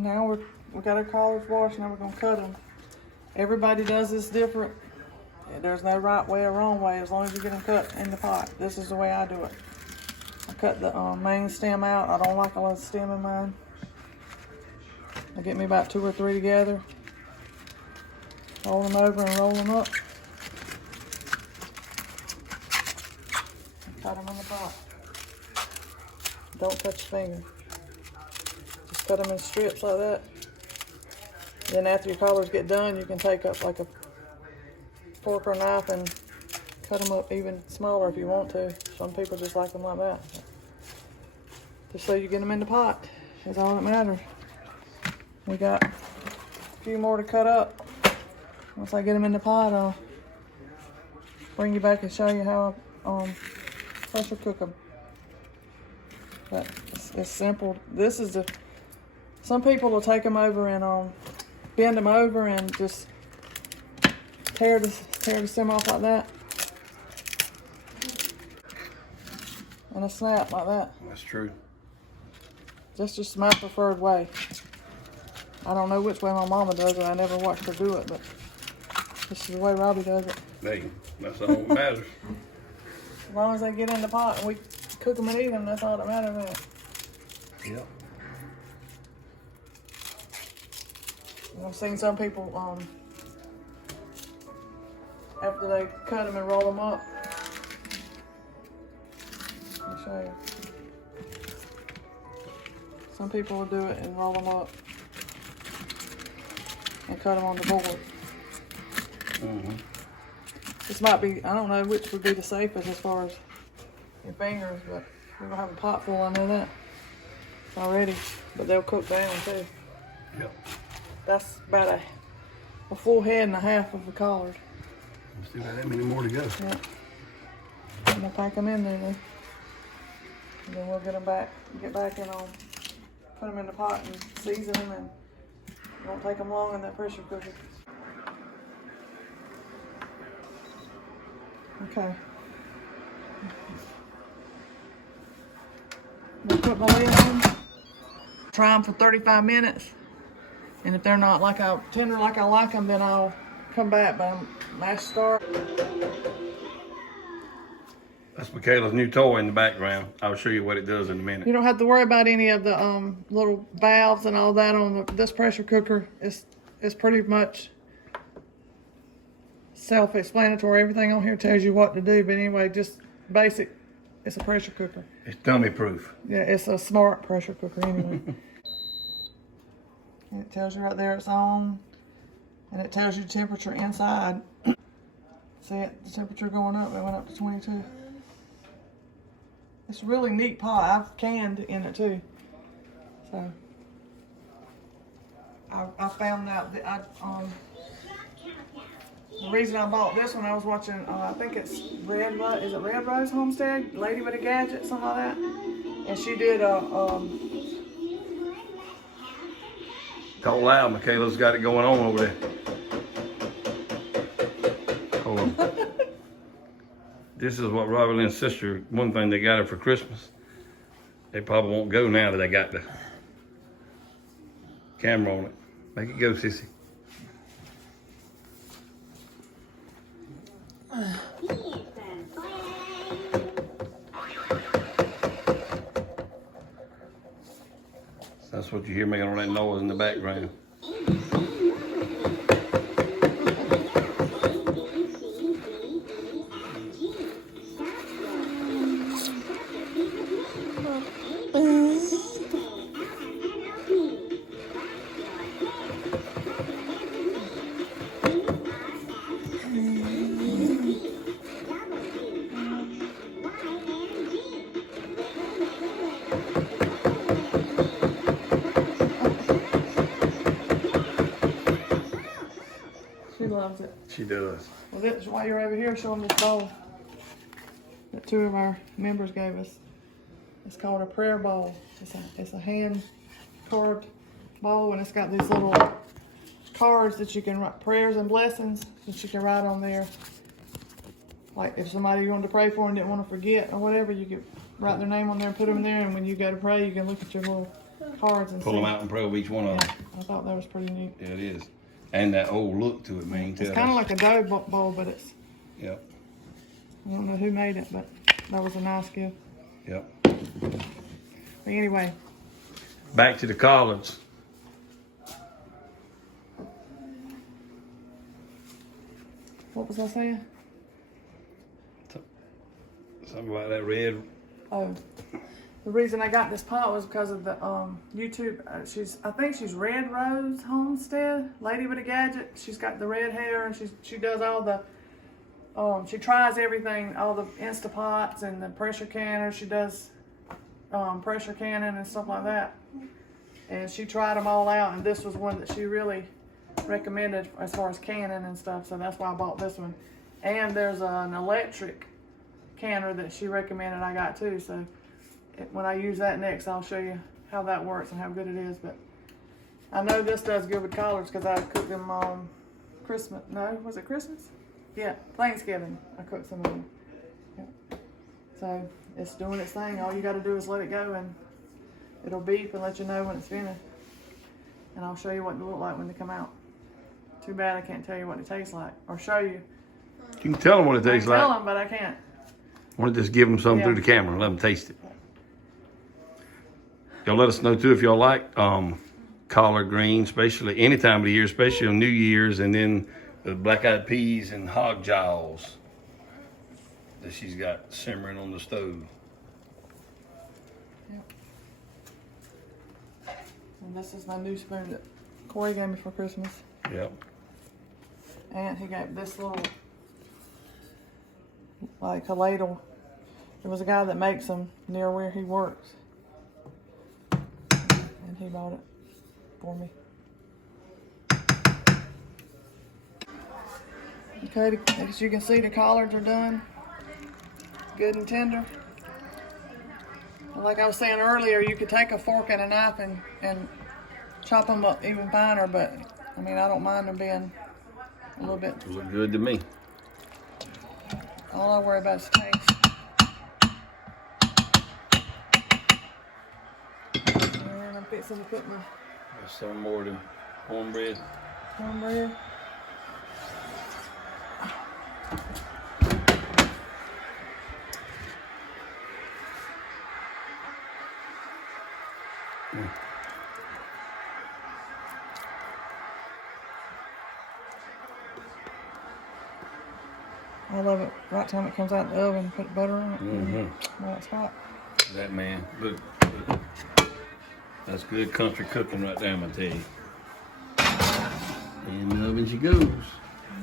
Now we got our collards washed. Now we're gonna cut them. Everybody does this different. There's no right way or wrong way as long as you get them cut in the pot. This is the way I do it. I cut the main stem out. I don't like a lot of stem in mine. I get me about 2 or 3 together. Roll them over and roll them up. And cut them in the pot. Don't touch your finger. Just cut them in strips like that. Then after your collards get done, you can take up like a fork or knife and cut them up even smaller if you want to. Some people just like them like that. Just so you get them in the pot is all that matters. We got a few more to cut up. Once I get them in the pot, I'll bring you back and show you how I pressure cook them. But it's simple. This is some people will take them over and bend them over and just tear the stem off like that. And a snap like that. That's true. That's just my preferred way. I don't know which way my mama does it. I never watched her do it, but this is the way Robbie does it. Hey, that's all that matters. As long as they get in the pot and we cook them and eat them, that's all that matters, isn't it? Yep. I've seen some people, after they cut them and roll them up. Let me show you. Some people will do it and roll them up and cut them on the board. Mm-hmm. This might be, I don't know which would be the safest as far as your fingers, but we're gonna have a pot full, I know that already, but they'll cook down too. Yep. That's about a full head and a half of the collard. We still got that many more to go. Yeah. I'm gonna pack them in there then. And then we'll get them back, get back and put them in the pot and season them, and it won't take them long in that pressure cooker. Okay. I'll put my lid on. Try them for 35 minutes. And if they're not tender like I like them, then I'll come back, but I'm mash start. That's Michaela's new toy in the background. I'll show you what it does in a minute. You don't have to worry about any of the little valves and all that on this pressure cooker. It's pretty much self-explanatory. Everything on here tells you what to do, but anyway, just basic. It's a pressure cooker. It's dummy proof. Yeah, it's a smart pressure cooker anyway. And it tells you right there it's on, and it tells you the temperature inside. See it, the temperature going up, it went up to 22. It's a really neat pot. I've canned in it too. So I found out that the reason I bought this one, I was watching, I think it's Red Rose Homestead? Lady with a Gadget, something like that. And she did Talk loud, Michaela's got it going on over there. Hold on. This is what Robbie Lynn's sister, one thing they got her for Christmas. They probably won't go now that they got the camera on it. Make it go, sissy. That's what you hear making all that noise in the background. She loves it. She does. Well, this, while you're over here, show them this bowl that 2 of our members gave us. It's called a prayer bowl. It's a hand carved bowl, and it's got these little cards that you can write prayers and blessings that you can write on there. Like if somebody you wanted to pray for and didn't want to forget or whatever, you could write their name on there and put them in there, and when you go to pray, you can look at your little cards and pull them out and probe each one of them. I thought that was pretty neat. Yeah, it is. And that old look to it, man. You can It's tell kind of that's- like a dough bowl, but it's, Yep, I don't know who made it, but that was a nice gift. yep. But anyway, Back to the Collards. what was I saying? Something about that red. Oh, the reason I got this pot was because of the YouTube. I think she's Red Rose Homestead, Lady with a Gadget. She's got the red hair, and she does all the. She tries everything, all the Instapots and the pressure canners. She does pressure canning and stuff like that. And she tried them all out, and this was one that she really recommended as far as canning and stuff. So that's why I bought this one. And there's an electric canner that she recommended I got too. So when I use that next, I'll show you how that works and how good it is. But I know this does good with collards because I cooked them on Christmas. No, was it Christmas? Yeah, Thanksgiving. I cooked some of them. Yeah. So it's doing its thing. All you got to do is let it go, and it'll beep and let you know when it's finished. And I'll show you what they look like when they come out. Too bad I can't tell you what it tastes like or show you. You can tell them what it I tastes can tell like. them, but I can't. I want to just give them some Yeah. through the camera and let them taste it. Y'all let us know too if y'all like collard greens, especially any time of the year, especially on New Year's, and then the black-eyed peas and hog jowls that she's got simmering on the stove. Yep. And this is my new spoon that Corey gave me for Christmas. Yep. And he gave this little, like a ladle. There was a guy that makes them near where he works. And he bought it for me. Okay, as you can see, the collards are done. Good and tender. Like I was saying earlier, you could take a fork and a knife and chop them up even finer, but I mean, I don't mind them being a little bit. Look good to me. All I worry about is taste. And I'm fixing to put my There's some more than cornbread. cornbread. I love it. Right time it comes out of the oven, put butter on it. Mm-hmm. While it's hot. That man, look. That's good country cooking right there, I'm gonna tell you. In the oven she goes.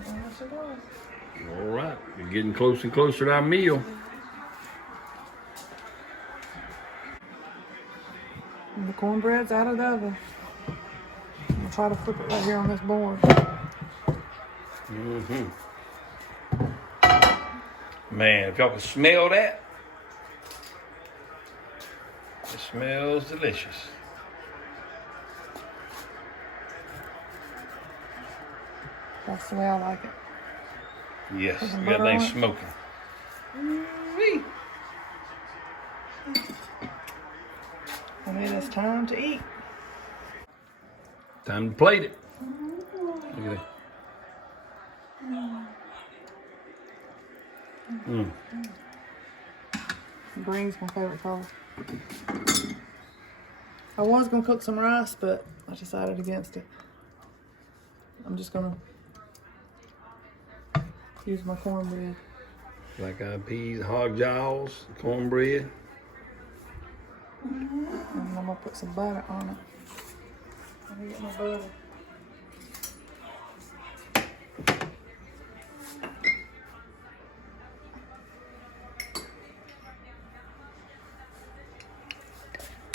Yes, it does. All right, we're getting closer and closer to our meal. And the cornbread's out of the oven. I'll try to flip it right here on this board. Mm-hmm. Man, if y'all can smell that, it smells delicious. That's the way I like it. Yes, Put some butter everything's on it. smoking. Ooh-wee. And it is time to eat. Time to plate it. Look at that. Mm. Green's my favorite color. I was gonna cook some rice, but I decided against it. I'm just gonna use my cornbread. Black-eyed peas, hog jowls, cornbread. And I'm gonna put some butter on it. Let me get my butter.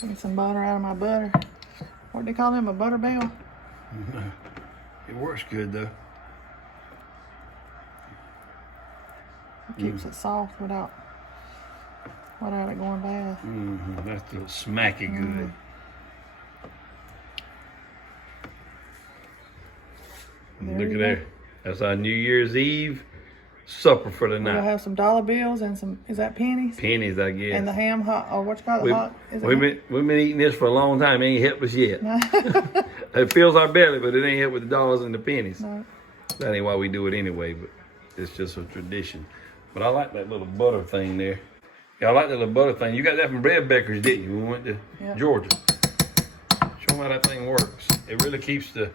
Get some butter out of my butter. What do they call them? A butter bell? It works good though. It keeps it soft without it going bad. Mm-hmm. That's still smacky good. There Look you at go. there. That's our New Year's Eve supper for the We'll night. have some dollar bills and some, is that pennies? Pennies, I guess. And the ham hot, or what you call it, We've, hot? Is it we've been eating this for a long time. It ain't helped us yet. It fills our belly, but it ain't helped with the dollars and the pennies. No. That ain't why we do it anyway, but it's just a tradition. But I like that little butter thing there. Yeah, I like that little butter thing. You got that from Bread Bakers, didn't you? We went to Georgia. Show them how that thing works. It really keeps the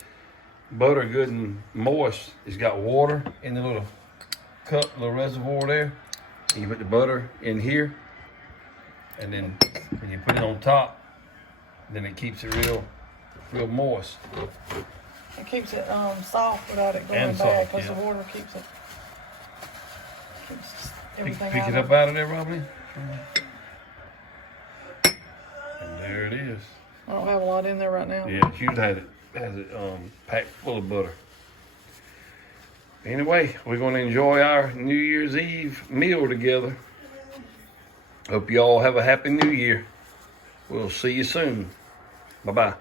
butter good and moist. It's got water in the little cup, little reservoir there. And you put the butter in here, and then when you put it on top, then it keeps it real moist. It keeps it soft without it going And bad, soft, because yeah. the water keeps everything Pick out it of up out of there, Robbie. And there it is. I don't have a lot in there right now. Yeah, she has it packed full of butter. Anyway, we're going to enjoy our New Year's Eve meal together. Hope you all have a happy New Year. We'll see you soon. Bye-bye.